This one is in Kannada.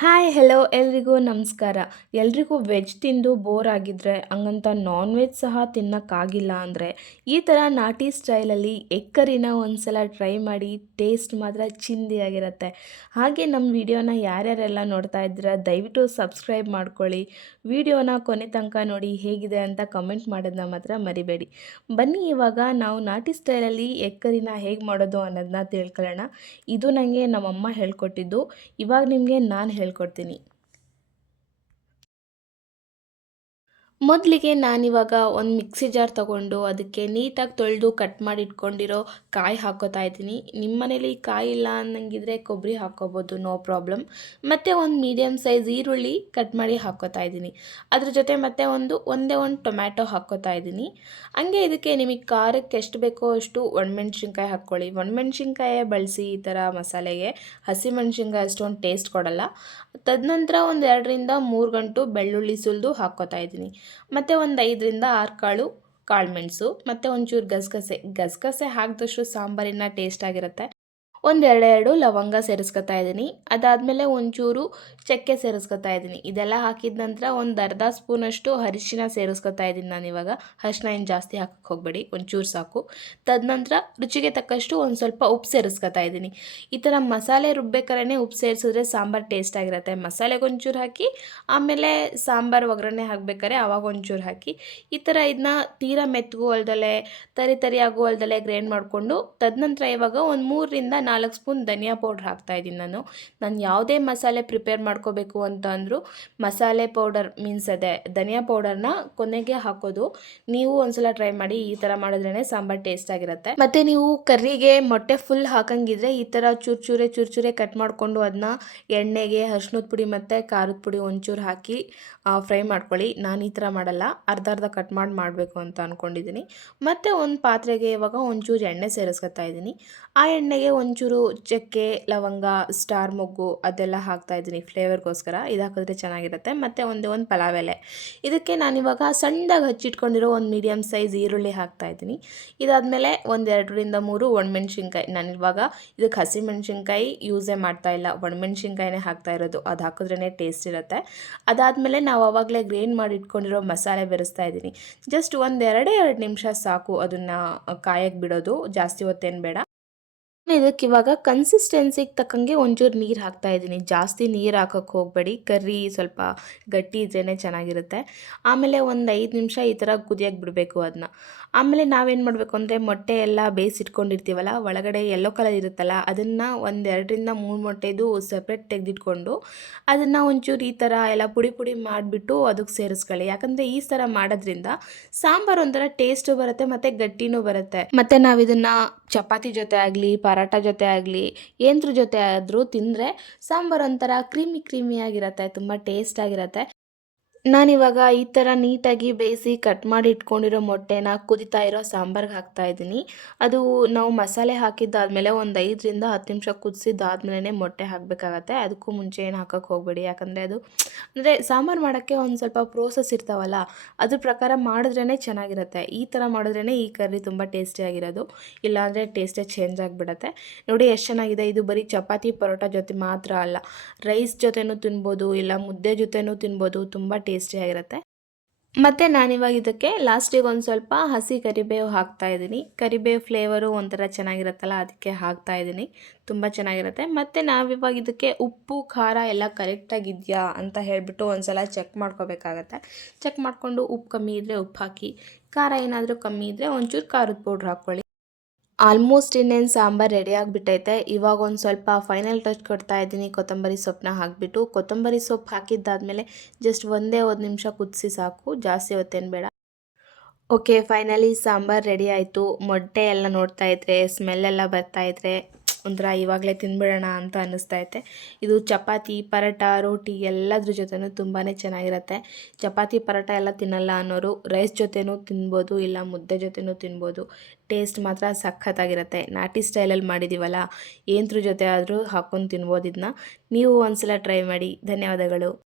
ಹಾಯ್ ಹೆಲೋ ಎಲ್ರಿಗೂ ನಮಸ್ಕಾರ. ಎಲ್ರಿಗೂ ವೆಜ್ ತಿಂದು ಬೋರ್ ಆಗಿದ್ರೆ ಹಂಗಂತ ನಾನ್ ವೆಜ್ ಸಹ ತಿನ್ನೋಕ್ಕಾಗಿಲ್ಲ ಅಂದರೆ ಈ ಥರ ನಾಟಿ ಸ್ಟೈಲಲ್ಲಿ ಎಗ್ ಕರಿನ ಒಂದು ಸಲ ಟ್ರೈ ಮಾಡಿ. ಟೇಸ್ಟ್ ಮಾತ್ರ ಚಿಂದಿಯಾಗಿರುತ್ತೆ. ಹಾಗೆ ನಮ್ಮ ವಿಡಿಯೋನ ಯಾರ್ಯಾರೆಲ್ಲ ನೋಡ್ತಾ ಇದ್ದೀರಾ ದಯವಿಟ್ಟು ಸಬ್ಸ್ಕ್ರೈಬ್ ಮಾಡ್ಕೊಳ್ಳಿ. ವಿಡಿಯೋನ ಕೊನೆ ತನಕ ನೋಡಿ ಹೇಗಿದೆ ಅಂತ ಕಮೆಂಟ್ ಮಾಡೋದನ್ನ ಮಾತ್ರ ಮರಿಬೇಡಿ. ಬನ್ನಿ ಇವಾಗ ನಾವು ನಾಟಿ ಸ್ಟೈಲಲ್ಲಿ ಎಗ್ ಕರಿನ ಹೇಗೆ ಮಾಡೋದು ಅನ್ನೋದನ್ನ ತಿಳ್ಕೊಳ್ಳೋಣ. ಇದು ನನಗೆ ನಮ್ಮಮ್ಮ ಹೇಳ್ಕೊಟ್ಟಿದ್ದು. ಇವಾಗ ನಿಮಗೆ ನಾನು ಹೇಳ್ಕೊಡ್ತೀನಿ. ಮೊದಲಿಗೆ ನಾನಿವಾಗ ಒಂದು ಮಿಕ್ಸಿ ಜಾರ್ ತೊಗೊಂಡು ಅದಕ್ಕೆ ನೀಟಾಗಿ ತೊಳೆದು ಕಟ್ ಮಾಡಿ ಇಟ್ಕೊಂಡಿರೋ ಕಾಯಿ ಹಾಕ್ಕೋತಾ ಇದ್ದೀನಿ. ನಿಮ್ಮ ಮನೇಲಿ ಕಾಯಿ ಇಲ್ಲ ಅನ್ನಂಗಿದ್ರೆ ಕೊಬ್ಬರಿ ಹಾಕ್ಕೋಬೋದು, ನೋ ಪ್ರಾಬ್ಲಮ್. ಮತ್ತು ಒಂದು ಮೀಡಿಯಮ್ ಸೈಜ್ ಈರುಳ್ಳಿ ಕಟ್ ಮಾಡಿ ಹಾಕ್ಕೋತಾ ಇದ್ದೀನಿ. ಅದ್ರ ಜೊತೆ ಮತ್ತು ಒಂದೇ ಒಂದು ಟೊಮ್ಯಾಟೊ ಹಾಕ್ಕೋತಾ ಇದ್ದೀನಿ. ಹಂಗೆ ಇದಕ್ಕೆ ನಿಮಗೆ ಖಾರಕ್ಕೆ ಎಷ್ಟು ಬೇಕೋ ಅಷ್ಟು ಒಣಮೆಣ್ಸಿನ್ಕಾಯಿ ಹಾಕ್ಕೊಳ್ಳಿ. ಒಣಮೆಣ್ಸಿನ್ಕಾಯೇ ಬಳಸಿ ಈ ಥರ ಮಸಾಲೆಗೆ. ಹಸಿಮೆಣ್ಸಿನ್ಕಾಯಿ ಅಷ್ಟೊಂದು ಟೇಸ್ಟ್ ಕೊಡಲ್ಲ. ತದನಂತರ ಒಂದು 2ರಿಂದ 3 ಗಂಟು ಬೆಳ್ಳುಳ್ಳಿ ಸುಲಿದು ಹಾಕ್ಕೋತಾ ಇದ್ದೀನಿ. ಮತ್ತು ಒಂದು 5ರಿಂದ 6 ಕಾಳುಮೆಣಸು ಮತ್ತು ಒಂಚೂರು ಗಸಗಸೆ ಹಾಕಿದಷ್ಟು ಸಾಂಬಾರಿನ ಟೇಸ್ಟ್ ಆಗಿರುತ್ತೆ. ಒಂದೆರಡೆರಡು ಲವಂಗ ಸೇರಿಸ್ಕೊತಾ ಇದ್ದೀನಿ. ಅದಾದಮೇಲೆ ಒಂಚೂರು ಚಕ್ಕೆ ಸೇರಿಸ್ಕೊತಾ ಇದ್ದೀನಿ. ಇದೆಲ್ಲ ಹಾಕಿದ ನಂತರ ಒಂದು ಅರ್ಧ ಸ್ಪೂನಷ್ಟು ಅರಿಶಿನ ಸೇರಿಸ್ಕೊತಾ ಇದ್ದೀನಿ ನಾನಿವಾಗ. ಅರಿಶಿನ ಏನು ಜಾಸ್ತಿ ಹಾಕಕ್ಕೆ ಹೋಗಬೇಡಿ, ಒಂಚೂರು ಸಾಕು. ತದನಂತರ ರುಚಿಗೆ ತಕ್ಕಷ್ಟು ಒಂದು ಸ್ವಲ್ಪ ಉಪ್ಪು ಸೇರಿಸ್ಕೊತಾ ಇದ್ದೀನಿ. ಈ ಥರ ಮಸಾಲೆ ರುಬ್ಬೇಕಾದ್ರೆ ಉಪ್ಪು ಸೇರಿಸಿದ್ರೆ ಸಾಂಬಾರು ಟೇಸ್ಟ್ ಆಗಿರುತ್ತೆ. ಮಸಾಲೆಗೆ ಒಂಚೂರು ಹಾಕಿ ಆಮೇಲೆ ಸಾಂಬಾರು ಒಗ್ಗರಣೆ ಹಾಕಬೇಕಾದ್ರೆ ಆವಾಗ ಒಂಚೂರು ಹಾಕಿ ಈ ಥರ ಇದನ್ನ ತೀರಾ ಮೆತ್ತಗೂ ಅಲ್ದಲೆ ತರಿಯಾಗೂ ಅಲ್ದಲೆ ಗ್ರೈಂಡ್ ಮಾಡಿಕೊಂಡು ತದನಂತರ ಇವಾಗ ಒಂದು 3ರಿಂದ 4 ಸ್ಪೂನ್ ಧನಿಯಾ ಪೌಡ್ರ್ ಹಾಕ್ತಾಯಿದ್ದೀನಿ ನಾನು ಯಾವುದೇ ಮಸಾಲೆ ಪ್ರಿಪೇರ್ ಮಾಡ್ಕೋಬೇಕು ಅಂತ ಅಂದರೂ ಮಸಾಲೆ ಪೌಡರ್ ಮೀನ್ಸ್ ಅದೇ ಧನಿಯಾ ಪೌಡರ್ನ ಕೊನೆಗೆ ಹಾಕೋದು. ನೀವು ಒಂದ್ಸಲ ಟ್ರೈ ಮಾಡಿ, ಈ ಥರ ಮಾಡಿದ್ರೇ ಸಾಂಬಾರು ಟೇಸ್ಟ್ ಆಗಿರುತ್ತೆ. ಮತ್ತು ನೀವು ಕರ್ರಿಗೆ ಮೊಟ್ಟೆ ಫುಲ್ ಹಾಕಂಗಿದ್ರೆ ಈ ಥರ ಚೂರು ಕಟ್ ಮಾಡಿಕೊಂಡು ಅದನ್ನ ಎಣ್ಣೆಗೆ ಅರ್ಶಿನದ ಪುಡಿ ಮತ್ತು ಖಾರದ ಪುಡಿ ಒಂಚೂರು ಹಾಕಿ ಫ್ರೈ ಮಾಡ್ಕೊಳ್ಳಿ. ನಾನು ಈ ಥರ ಮಾಡಲ್ಲ, ಅರ್ಧ ಕಟ್ ಮಾಡಬೇಕು ಅಂತ ಅಂದ್ಕೊಂಡಿದ್ದೀನಿ. ಮತ್ತು ಒಂದು ಪಾತ್ರೆಗೆ ಇವಾಗ ಒಂಚೂರು ಎಣ್ಣೆ ಸೇರಿಸ್ಕೊತಾ ಇದ್ದೀನಿ. ಆ ಎಣ್ಣೆಗೆ ಒಂಚೂರು ಚಕ್ಕೆ, ಲವಂಗ, ಸ್ಟಾರ್ ಮೊಗ್ಗು ಅದೆಲ್ಲ ಹಾಕ್ತಾಯಿದ್ದೀನಿ ಫ್ಲೇವರ್ಗೋಸ್ಕರ. ಇದು ಹಾಕಿದ್ರೆ ಚೆನ್ನಾಗಿರುತ್ತೆ. ಮತ್ತು ಒಂದು ಪಲಾವ್ ಎಲೆ. ಇದಕ್ಕೆ ನಾನಿವಾಗ ಸಣ್ಣದಾಗಿ ಹಚ್ಚಿಟ್ಕೊಂಡಿರೋ ಒಂದು ಮೀಡಿಯಮ್ ಸೈಜ್ ಈರುಳ್ಳಿ ಹಾಕ್ತಾಯಿದ್ದೀನಿ. ಇದಾದಮೇಲೆ ಒಂದು 2ರಿಂದ 3 ಒಣಮೆಣ್ಸಿನ್ಕಾಯಿ. ನಾನಿವಾಗ ಇದಕ್ಕೆ ಹಸಿಮೆಣ್ಸಿನ್ಕಾಯಿ ಯೂಸೇ ಮಾಡ್ತಾಯಿಲ್ಲ, ಒಣಮೆಣ್ಸಿನ್ಕಾಯಿನೇ ಹಾಕ್ತಾ ಇರೋದು. ಅದು ಹಾಕಿದ್ರೇ ಟೇಸ್ಟ್ ಇರುತ್ತೆ. ಅದಾದಮೇಲೆ ನಾವು ಆವಾಗಲೇ ಗ್ರೈಂಡ್ ಮಾಡಿ ಇಟ್ಕೊಂಡಿರೋ ಮಸಾಲೆ ಬೆರೆಸ್ತಾ ಇದ್ದೀನಿ. ಜಸ್ಟ್ ಒಂದು 2 ನಿಮಿಷ ಸಾಕು ಅದನ್ನು ಕಾಯಕ್ಕೆ ಬಿಡೋದು, ಜಾಸ್ತಿ ಹೊತ್ತೇನು ಬೇಡ. ಇದಕ್ಕಿವಾಗ ಕನ್ಸಿಸ್ಟೆನ್ಸಿಗೆ ತಕ್ಕಂಗೆ ಒಂಚೂರು ನೀರು ಹಾಕ್ತಾಯಿದ್ದೀನಿ. ಜಾಸ್ತಿ ನೀರು ಹಾಕೋಕ್ಕೆ ಹೋಗಬೇಡಿ, ಕರ್ರಿ ಸ್ವಲ್ಪ ಗಟ್ಟಿ ಇದ್ರೇ ಚೆನ್ನಾಗಿರುತ್ತೆ. ಆಮೇಲೆ ಒಂದು 5 ನಿಮಿಷ ಈ ಥರ ಕುದಿಯೋಕ್ಕೆ ಬಿಡಬೇಕು ಅದನ್ನ. ಆಮೇಲೆ ನಾವೇನು ಮಾಡಬೇಕು ಅಂದರೆ ಮೊಟ್ಟೆ ಎಲ್ಲ ಬೇಯಿಸಿಟ್ಕೊಂಡಿರ್ತೀವಲ್ಲ, ಒಳಗಡೆ ಯೆಲ್ಲೋ ಕಲರ್ ಇರುತ್ತಲ್ಲ, ಅದನ್ನು ಒಂದು 2ರಿಂದ 3 ಮೊಟ್ಟೆದು ಸಪ್ರೇಟ್ ತೆಗೆದಿಟ್ಕೊಂಡು ಅದನ್ನು ಒಂಚೂರು ಈ ಥರ ಎಲ್ಲ ಪುಡಿ ಮಾಡಿಬಿಟ್ಟು ಅದಕ್ಕೆ ಸೇರಿಸ್ಕೊಳ್ಳಿ. ಯಾಕಂದರೆ ಈ ಥರ ಮಾಡೋದ್ರಿಂದ ಸಾಂಬಾರು ಒಂಥರ ಟೇಸ್ಟು ಬರುತ್ತೆ ಮತ್ತು ಗಟ್ಟಿನೂ ಬರುತ್ತೆ. ಮತ್ತು ನಾವಿದನ್ನು ಚಪಾತಿ ಜೊತೆ ಆಗಲಿ, ಪರಾಟ ಜೊತೆ ಆಗಲಿ, ಏನದ್ರ ಜೊತೆ ಆದರೂ ತಿಂದರೆ ಸಾಂಬಾರು ಒಂಥರ ಕ್ರೀಮಿಯಾಗಿರುತ್ತೆ, ತುಂಬ ಟೇಸ್ಟಾಗಿರುತ್ತೆ. ನಾನಿವಾಗ ಈ ಥರ ನೀಟಾಗಿ ಬೇಯಿಸಿ ಕಟ್ ಮಾಡಿ ಇಟ್ಕೊಂಡಿರೋ ಮೊಟ್ಟೆನ ಕುದೀತಾ ಇರೋ ಸಾಂಬಾರ್ಗೆ ಹಾಕ್ತಾಯಿದ್ದೀನಿ. ಅದು ನಾವು ಮಸಾಲೆ ಹಾಕಿದ್ದಾದಮೇಲೆ ಒಂದು 5ರಿಂದ 10 ನಿಮಿಷ ಕುದಿಸಿದ್ದಾದ್ಮೇಲೆ ಮೊಟ್ಟೆ ಹಾಕಬೇಕಾಗತ್ತೆ. ಅದಕ್ಕೂ ಮುಂಚೆ ಏನು ಹಾಕೋಕ್ಕೆ ಹೋಗಬೇಡಿ, ಯಾಕಂದರೆ ಅದು ಅಂದರೆ ಸಾಂಬಾರು ಮಾಡೋಕ್ಕೆ ಒಂದು ಸ್ವಲ್ಪ ಪ್ರೋಸೆಸ್ ಇರ್ತಾವಲ್ಲ, ಅದ್ರ ಪ್ರಕಾರ ಮಾಡಿದ್ರೇ ಚೆನ್ನಾಗಿರುತ್ತೆ. ಈ ಥರ ಮಾಡಿದ್ರೇ ಈ ಕರ್ರಿ ತುಂಬ ಟೇಸ್ಟಿಯಾಗಿರೋದು, ಇಲ್ಲಾಂದರೆ ಟೇಸ್ಟೇ ಚೇಂಜ್ ಆಗಿಬಿಡತ್ತೆ. ನೋಡಿ ಎಷ್ಟು ಚೆನ್ನಾಗಿದೆ. ಇದು ಬರೀ ಚಪಾತಿ ಪರೋಟ ಜೊತೆ ಮಾತ್ರ ಅಲ್ಲ, ರೈಸ್ ಜೊತೆನೂ ತಿನ್ಬೋದು, ಇಲ್ಲ ಮುದ್ದೆ ಜೊತೆನೂ ತಿನ್ಬೋದು, ತುಂಬ ಟೇಸ್ಟಿಯಾಗಿರುತ್ತೆ. ಮತ್ತು ನಾನಿವಾಗ ಇದಕ್ಕೆ ಲಾಸ್ಟಿಗೆ ಒಂದು ಸ್ವಲ್ಪ ಹಸಿ ಕರಿಬೇವು ಹಾಕ್ತಾಯಿದ್ದೀನಿ. ಕರಿಬೇವು ಫ್ಲೇವರು ಒಂಥರ ಚೆನ್ನಾಗಿರುತ್ತಲ್ಲ, ಅದಕ್ಕೆ ಹಾಕ್ತಾಯಿದ್ದೀನಿ. ತುಂಬ ಚೆನ್ನಾಗಿರುತ್ತೆ. ಮತ್ತು ನಾವಿವಾಗ ಇದಕ್ಕೆ ಉಪ್ಪು ಖಾರ ಎಲ್ಲ ಕರೆಕ್ಟಾಗಿದೆಯಾ ಅಂತ ಹೇಳಿಬಿಟ್ಟು ಒಂದು ಸಲ ಚೆಕ್ ಮಾಡ್ಕೋಬೇಕಾಗತ್ತೆ. ಚೆಕ್ ಮಾಡಿಕೊಂಡು ಉಪ್ಪು ಕಮ್ಮಿ ಇದ್ದರೆ ಉಪ್ಪು ಹಾಕಿ, ಖಾರ ಏನಾದರೂ ಕಮ್ಮಿ ಇದ್ದರೆ ಒಂಚೂರು ಖಾರದ ಪೌಡ್ರ್ ಹಾಕ್ಕೊಳ್ಳಿ. ಆಲ್ಮೋಸ್ಟ್ ಇನ್ನೇನು ಸಾಂಬಾರು ರೆಡಿ ಆಗಿಬಿಟ್ಟೈತೆ. ಇವಾಗ ಒಂದು ಸ್ವಲ್ಪ ಫೈನಲ್ ಟಚ್ ಕೊಡ್ತಾ ಇದ್ದೀನಿ, ಕೊತ್ತಂಬರಿ ಸೊಪ್ಪನ್ನ ಹಾಕಿಬಿಟ್ಟು. ಕೊತ್ತಂಬರಿ ಸೊಪ್ಪು ಹಾಕಿದ್ದಾದಮೇಲೆ ಜಸ್ಟ್ ಒಂದೇ 1 ನಿಮಿಷ ಕುದಿಸಿ ಸಾಕು, ಜಾಸ್ತಿ ಹೊತ್ತೇನು ಬೇಡ. ಓಕೆ, ಫೈನಲಿ ಸಾಂಬಾರು ರೆಡಿ ಆಯಿತು. ಮೊಟ್ಟೆ ಎಲ್ಲ ನೋಡ್ತಾ ಇದ್ರೆ, ಸ್ಮೆಲ್ಲೆಲ್ಲ ಬರ್ತಾ ಇದ್ರೆ ಒಂಥರ ಇವಾಗಲೇ ತಿಂದ್ಬಿಡೋಣ ಅಂತ ಅನ್ನಿಸ್ತೈತೆ. ಇದು ಚಪಾತಿ, ಪರೋಟ, ರೋಟಿ ಎಲ್ಲದ್ರ ಜೊತೆನೂ ತುಂಬಾ ಚೆನ್ನಾಗಿರುತ್ತೆ. ಚಪಾತಿ ಪರೋಟ ಎಲ್ಲ ತಿನ್ನಲ್ಲ ಅನ್ನೋರು ರೈಸ್ ಜೊತೆನೂ ತಿನ್ಬೋದು, ಇಲ್ಲ ಮುದ್ದೆ ಜೊತೆನೂ ತಿನ್ಬೋದು. ಟೇಸ್ಟ್ ಮಾತ್ರ ಸಖತ್ತಾಗಿರುತ್ತೆ. ನಾಟಿ ಸ್ಟೈಲಲ್ಲಿ ಮಾಡಿದ್ದೀವಲ್ಲ, ಏನದ್ರ ಜೊತೆ ಆದರೂ ಹಾಕ್ಕೊಂಡು ತಿನ್ಬೋದು ಇದನ್ನ. ನೀವು ಒಂದ್ಸಲ ಟ್ರೈ ಮಾಡಿ. ಧನ್ಯವಾದಗಳು.